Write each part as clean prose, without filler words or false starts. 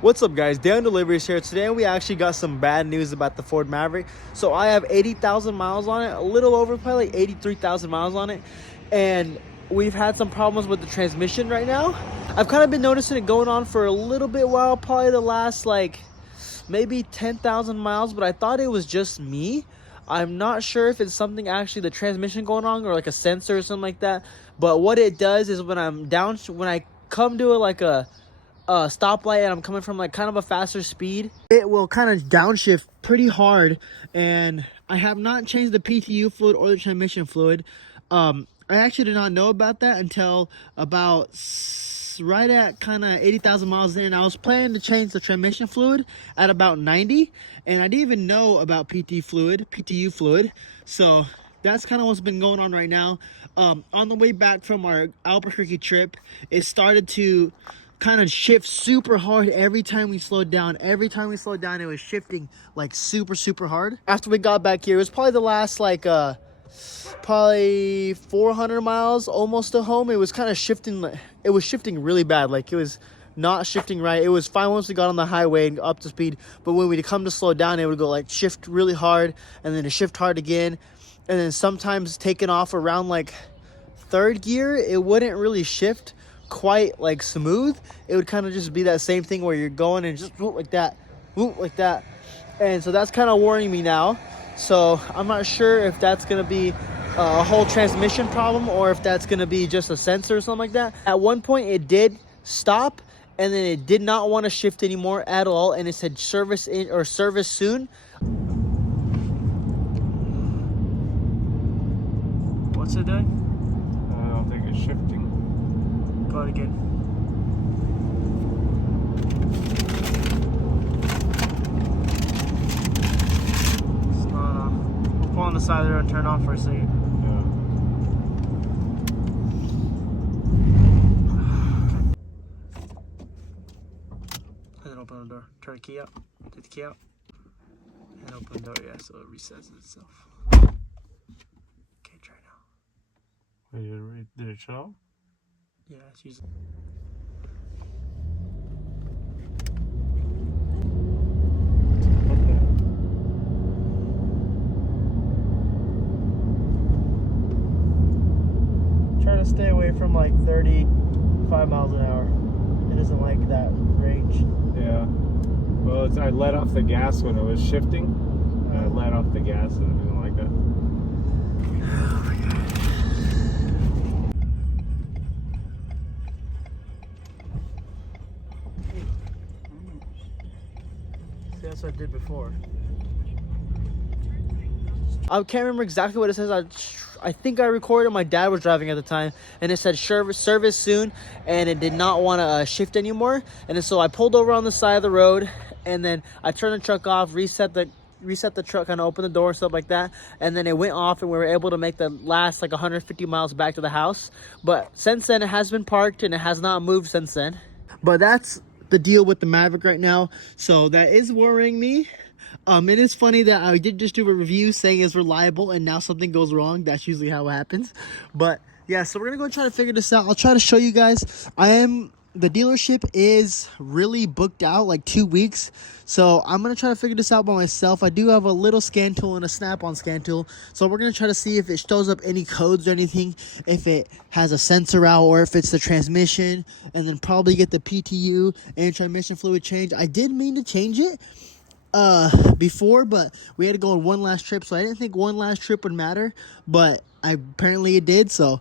What's up, guys? Dan Deliveries here. Today we actually got some bad news about the Ford Maverick. So I have 80,000 miles on it, a little over, probably like 83,000 miles on it, and we've had some problems with the transmission right now. I've kind of been noticing it going on for a little bit while, probably the last like maybe 10,000 miles, but I thought it was just me. I'm not sure if it's something actually the transmission going on or like a sensor or something like that. But what it does is when I come to like a stoplight and I'm coming from like kind of a faster speed, it will kind of downshift pretty hard. And I have not changed the PTU fluid or the transmission fluid. I actually did not know about that until about right at kind of 80,000 miles in. I was planning to change the transmission fluid at about 90, and I didn't even know about PTU fluid. So that's kind of what's been going on right now. On the way back from our Albuquerque trip, it started to kind of shift super hard every time we slowed down. Every time we slowed down, it was shifting like super hard. After we got back here, it was probably the last like probably 400 miles almost to home. It was kind of shifting. It was shifting really bad. Like it was not shifting right. It was fine once we got on the highway and up to speed, but when we come to slow down, it would go like shift really hard and then to shift hard again, and then sometimes taking off around like third gear, it wouldn't really shift quite like smooth. It would kind of just be that same thing where you're going and just whoop like that, and so that's kind of worrying me now. So I'm not sure if that's gonna be a whole transmission problem or if that's gonna be just a sensor or something like that. At one point it did stop, and then it did not want to shift anymore at all, and it said service in or service soon. What's it doing? I don't think it's shifting. Go ahead again. It's not off. We'll pull on the side of the road and turn off for a second. And then open the door. Turn the key out. Take the key out. And open the door, yeah, so it resets itself. Okay, try now. Did it show? Yeah, it's using. Okay. Try to stay away from like 35 miles an hour. It doesn't like that range. Yeah. Well, I let off the gas when it was shifting. I let off the gas and it didn't like that. Oh my god. See, that's what I did before. I can't remember exactly what it says. I think I recorded. My dad was driving at the time, and it said service soon, and it did not want to shift anymore. And then, so I pulled over on the side of the road, and then I turned the truck off, reset the truck, kind of opened the door and stuff like that, and then it went off, and we were able to make the last like 150 miles back to the house. But since then, it has been parked, and it has not moved since then. But that's the deal with the Maverick right now. So that is worrying me. It is funny that I did just do a review saying it's reliable, and now something goes wrong. That's usually how it happens. But yeah, so we're gonna go try to figure this out. I'll try to show you guys. The dealership is really booked out, like 2 weeks. So I'm gonna try to figure this out by myself. I do have a little scan tool and a snap-on scan tool. So we're gonna try to see if it shows up any codes or anything, if it has a sensor out, or if it's the transmission, and then probably get the PTU and transmission fluid changed. I did mean to change it before, but we had to go on one last trip, so I didn't think one last trip would matter, but apparently it did. So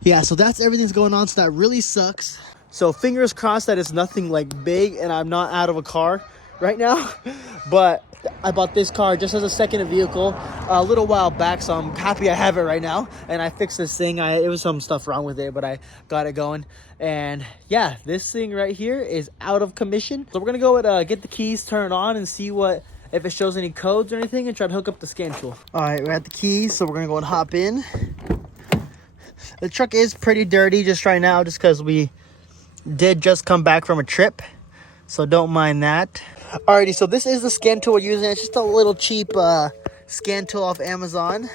yeah, so that's everything's going on, so that really sucks. So fingers crossed that it's nothing like big and I'm not out of a car right now. But I bought this car just as a second vehicle a little while back, so I'm happy I have it right now. And I fixed this thing. It was some stuff wrong with it, but I got it going. And yeah, this thing right here is out of commission. So we're gonna go and get the keys, turn it on, and see if it shows any codes or anything, and try to hook up the scan tool. All right, we're at the keys, so we're gonna go and hop in. The truck is pretty dirty just right now, just because we did just come back from a trip, so don't mind that. Alrighty, so this is the scan tool we're using. It's just a little cheap scan tool off Amazon.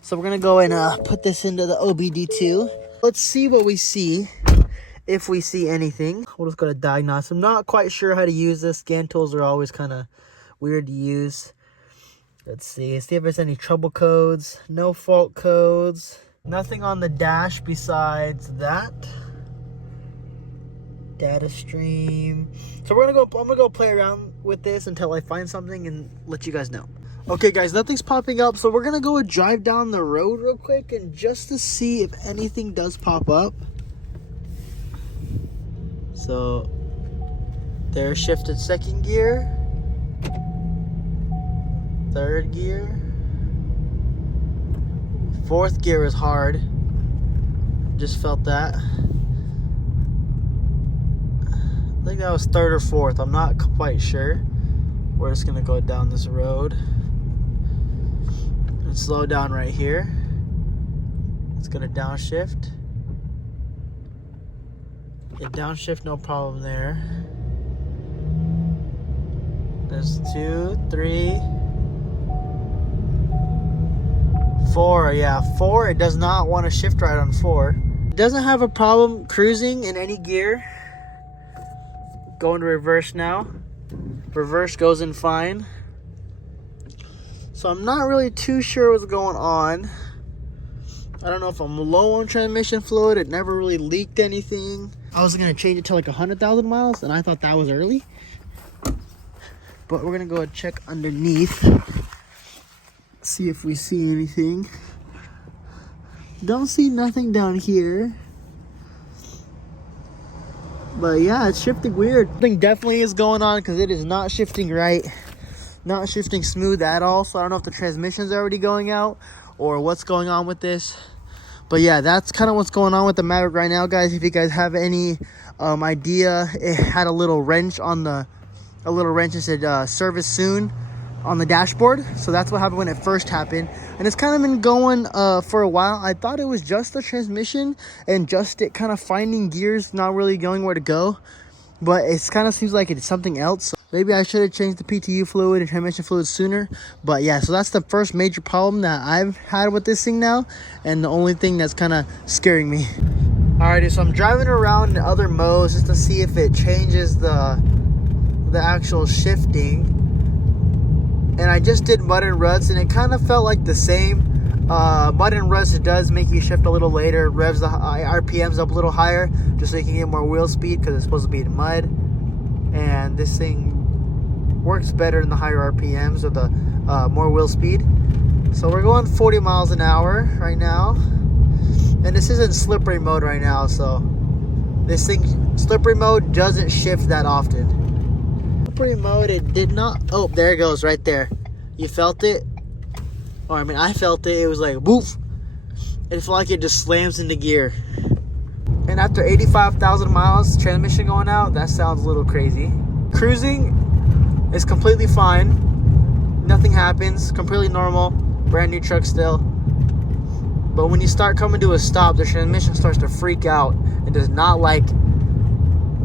So we're gonna go and put this into the OBD2. Let's see what we see. if we see anything. We'll just go to diagnosis. I'm not quite sure how to use this. Scan tools are always kind of weird to use. Let's see if there's any trouble codes. No fault codes. Nothing on the dash besides that. Data stream. So I'm gonna go play around with this until I find something and let you guys know. Okay guys, nothing's popping up, so we're gonna go drive down the road real quick and just to see if anything does pop up. So there, shifted second gear, third gear, fourth gear is hard. Just felt that. I think that was third or fourth. I'm not quite sure. We're just gonna go down this road and slow down right here. It's gonna downshift. Yeah, downshift, no problem there. There's 2, 3, 4. Yeah, 4. It does not want to shift right on 4. It doesn't have a problem cruising in any gear. Going to reverse now. Reverse goes in fine. So I'm not really too sure what's going on. I don't know if I'm low on transmission fluid. It never really leaked anything. I was gonna change it to like 100,000 miles and I thought that was early. But we're gonna go check underneath. See if we see anything. Don't see nothing down here. But yeah, it's shifting weird. Something definitely is going on because it is not shifting right. Not shifting smooth at all. So I don't know if the transmission's already going out or what's going on with this. But yeah, that's kind of what's going on with the Maverick right now, guys. If you guys have any idea, it had a little wrench on the, it said service soon on the dashboard. So that's what happened when it first happened. And it's kind of been going for a while. I thought it was just the transmission and just it kind of finding gears, not really knowing where to go. But it kind of seems like it's something else. So maybe I should have changed the PTU fluid and transmission fluid sooner. But yeah, so that's the first major problem that I've had with this thing now. And the only thing that's kind of scaring me. Alrighty, so I'm driving around in other modes just to see if it changes the actual shifting. And I just did mud and ruts and it kind of felt like the same. Mud and ruts, it does make you shift a little later, revs the RPMs up a little higher just so you can get more wheel speed because it's supposed to be in mud. And this thing works better in the higher RPMs or the more wheel speed. So we're going 40 miles an hour right now. And this is in slippery mode right now, so this thing, slippery mode doesn't shift that often. Slippery mode, it did not. Oh, there it goes right there. You felt it? Or I mean, I felt it. It was like woof. It felt like it just slams into gear. And after 85,000 miles, transmission going out, that sounds a little crazy. Cruising is completely fine. Nothing happens. Completely normal. Brand new truck still. But when you start coming to a stop, the transmission starts to freak out and does not like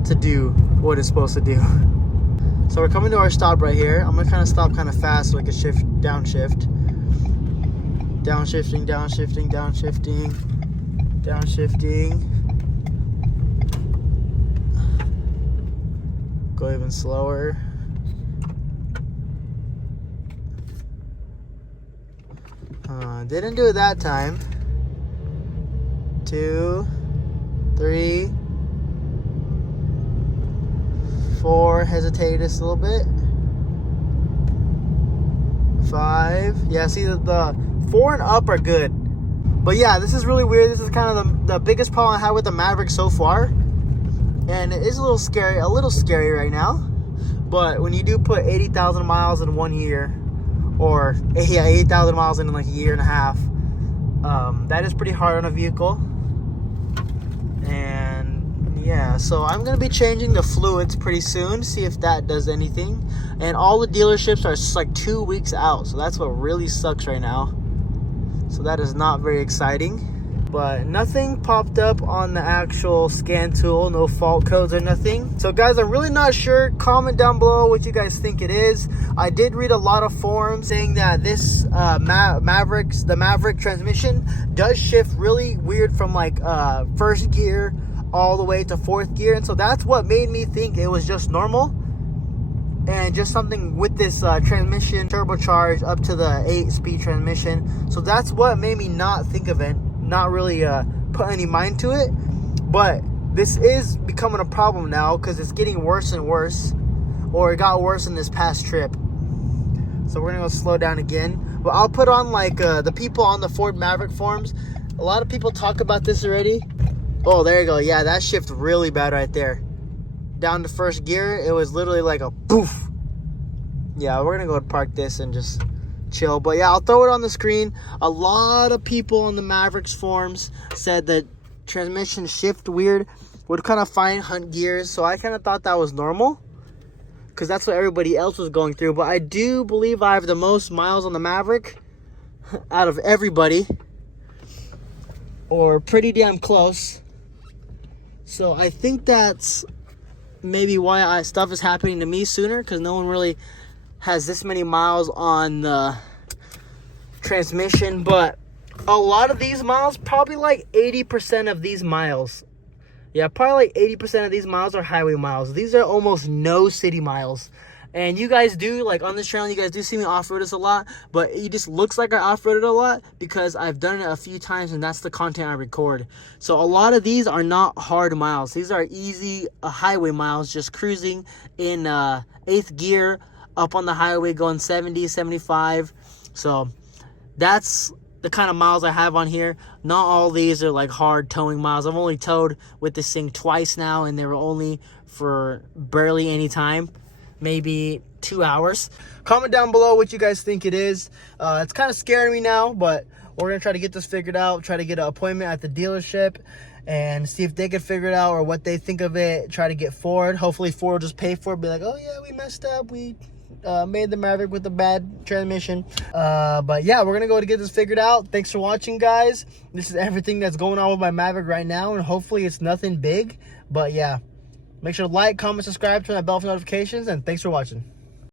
to do what it's supposed to do. So we're coming to our stop right here. I'm gonna kind of stop kind of fast so I can shift, downshift. Downshifting, downshifting, downshifting, downshifting. Go even slower. Didn't do it that time. 2, 3, 4, hesitated just a little bit. 5, yeah, see the 4 and up are good. But yeah, this is really weird. This is kind of the biggest problem I had with the Maverick so far. And it is a little scary right now. But when you do put 80,000 miles in 1 year, or yeah, 80,000 miles in like a year and a half, that is pretty hard on a vehicle. And yeah, so I'm gonna be changing the fluids pretty soon, see if that does anything. And all the dealerships are just like 2 weeks out, so that's what really sucks right now. So that is not very exciting. But nothing popped up on the actual scan tool, no fault codes or nothing. So guys, I'm really not sure. Comment down below what you guys think it is. I did read a lot of forums saying that this the Maverick transmission does shift really weird from like first gear all the way to 4th gear. And so that's what made me think it was just normal. And just something with this transmission turbocharged up to the 8-speed transmission. So that's what made me not think of it, not really put any mind to it. But this is becoming a problem now because it's getting worse and worse, or it got worse in this past trip. So we're gonna go slow down again. But I'll put on like the people on the Ford Maverick forums. A lot of people talk about this already. Oh, there you go. Yeah, that shift really bad right there. Down to 1st gear, it was literally like a poof. Yeah, we're gonna go park this and just chill. But yeah, I'll throw it on the screen. A lot of people on the Mavericks forums said that transmission shift weird, would kind of find hunt gears. So I kind of thought that was normal, because that's what everybody else was going through. But I do believe I have the most miles on the Maverick out of everybody, or pretty damn close. So I think that's maybe why stuff is happening to me sooner, because no one really has this many miles on the transmission. But a lot of these miles, probably like 80% of these miles, yeah, probably like 80% of these miles are highway miles. These are almost no city miles. And you guys do, like on this channel, you guys do see me off-road this a lot, but it just looks like I off-roaded a lot because I've done it a few times and that's the content I record. So a lot of these are not hard miles. These are easy highway miles, just cruising in 8th gear up on the highway going 70, 75. So that's the kind of miles I have on here. Not all these are like hard towing miles. I've only towed with this thing twice now, and they were only for barely any time. Maybe 2 hours. Comment down below what you guys think it is. It's kind of scaring me now, but we're gonna try to get this figured out, try to get an appointment at the dealership and see if they can figure it out or what they think of it. Try to get Ford. Hopefully Ford will just pay for it, be like, oh yeah, we messed up, we made the Maverick with a bad transmission. But yeah, we're gonna go to get this figured out. Thanks for watching, guys. This is everything that's going on with my Maverick right now, and hopefully it's nothing big. But yeah, make sure to like, comment, subscribe, turn that bell for notifications, and thanks for watching.